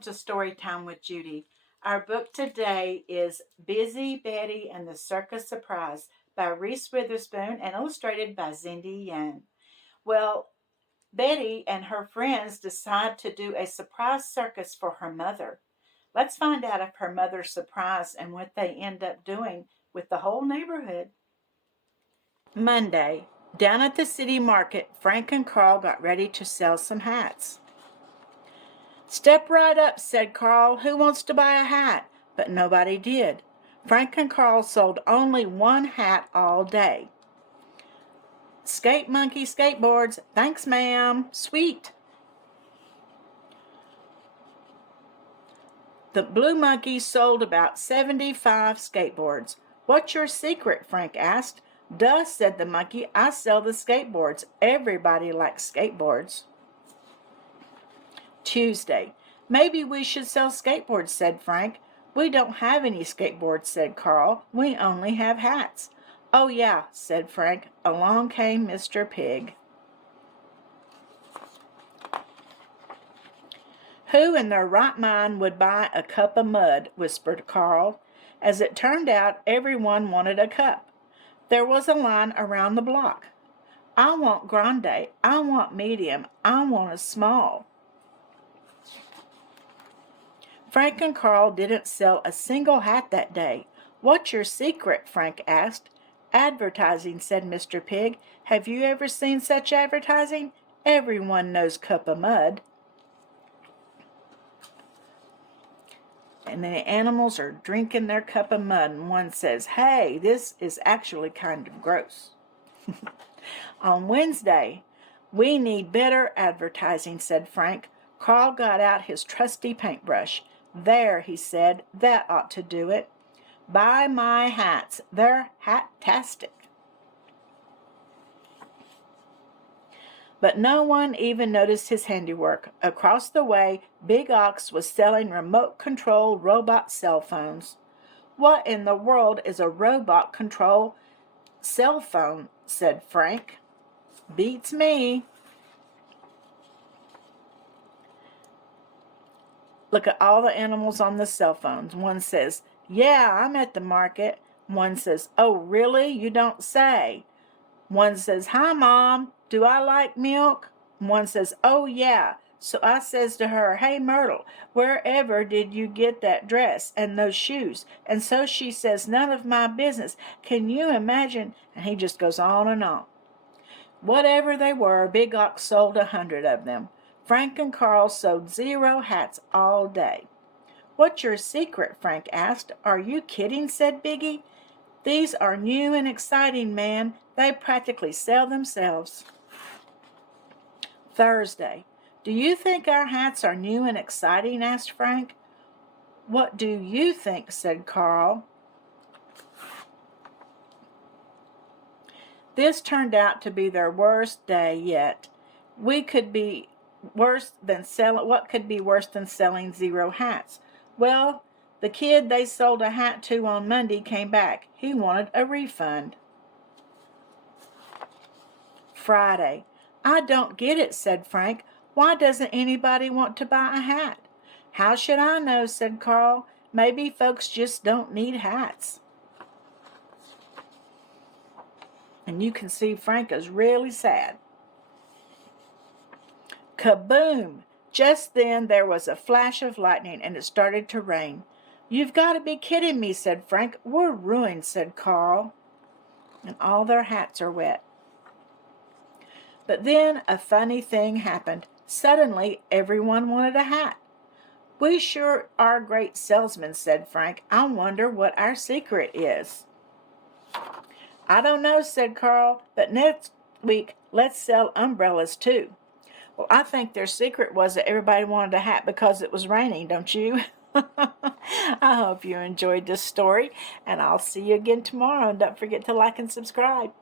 Welcome to Storytime with Judy. Our book today is Busy Betty and the Circus Surprise by Reese Witherspoon and illustrated by Cindy Young. Well, Betty and her friends decide to do a surprise circus for her mother. Let's find out if her mother's surprised and what they end up doing with the whole neighborhood. Monday, down at the city market, Frank and Carl got ready to sell some hats. "Step right up," said Carl. "Who wants to buy a hat?" But nobody did. Frank and Carl sold only one hat all day. "Skate monkey skateboards." "Thanks, ma'am." "Sweet." The blue monkey sold about 75 skateboards. "What's your secret?" Frank asked. "Duh," said the monkey. "I sell the skateboards. Everybody likes skateboards." Tuesday. "Maybe we should sell skateboards," said Frank. "We don't have any skateboards," said Carl. "We only have hats." "Oh, yeah," said Frank. Along came Mr. Pig. "Who in their right mind would buy a cup of mud?" whispered Carl. As it turned out, everyone wanted a cup. There was a line around the block. "I want grande. I want medium. I want a small." Frank and Carl didn't sell a single hat that day. "What's your secret?" Frank asked. "Advertising," said Mr. Pig. "Have you ever seen such advertising? Everyone knows cup of mud." And the animals are drinking their cup of mud, and one says, "Hey, this is actually kind of gross." On Wednesday, "We need better advertising," said Frank. Carl got out his trusty paintbrush. "There," he said, "that ought to do it. Buy my hats. They're hat-tastic." But no one even noticed his handiwork. Across the way, Big Ox was selling remote-controlled robot cell phones. "What in the world is a robot-controlled cell phone?" said Frank. "Beats me." Look at all the animals on the cell phones. One says, "Yeah, I'm at the market." One says, "Oh, really? You don't say." One says, "Hi, Mom. Do I like milk?" One says, "Oh, yeah." So I says to her, "Hey, Myrtle, wherever did you get that dress and those shoes?" And so she says, "None of my business. Can you imagine?" And he just goes on and on. Whatever they were, Big Ox sold 100 of them. Frank and Carl sewed 0 hats all day. "What's your secret?" Frank asked. "Are you kidding?" said Biggie. "These are new and exciting, man. They practically sell themselves." Thursday. "Do you think our hats are new and exciting?" asked Frank. "What do you think?" said Carl. This turned out to be their worst day yet. What could be worse than selling 0 hats? Well, the kid they sold a hat to on Monday came back. He wanted a refund. Friday. "I don't get it," said Frank. "Why doesn't anybody want to buy a hat?" "How should I know?" said Carl. "Maybe folks just don't need hats." And you can see Frank is really sad. Kaboom! Just then there was a flash of lightning and it started to rain. "You've got to be kidding me," said Frank. "We're ruined," said Carl. And all their hats are wet. But then a funny thing happened. Suddenly everyone wanted a hat. "We sure are great salesmen," said Frank. "I wonder what our secret is." "I don't know," said Carl, "but next week let's sell umbrellas too." Well, I think their secret was that everybody wanted a hat because it was raining, don't you? I hope you enjoyed this story, and I'll see you again tomorrow. And don't forget to like and subscribe.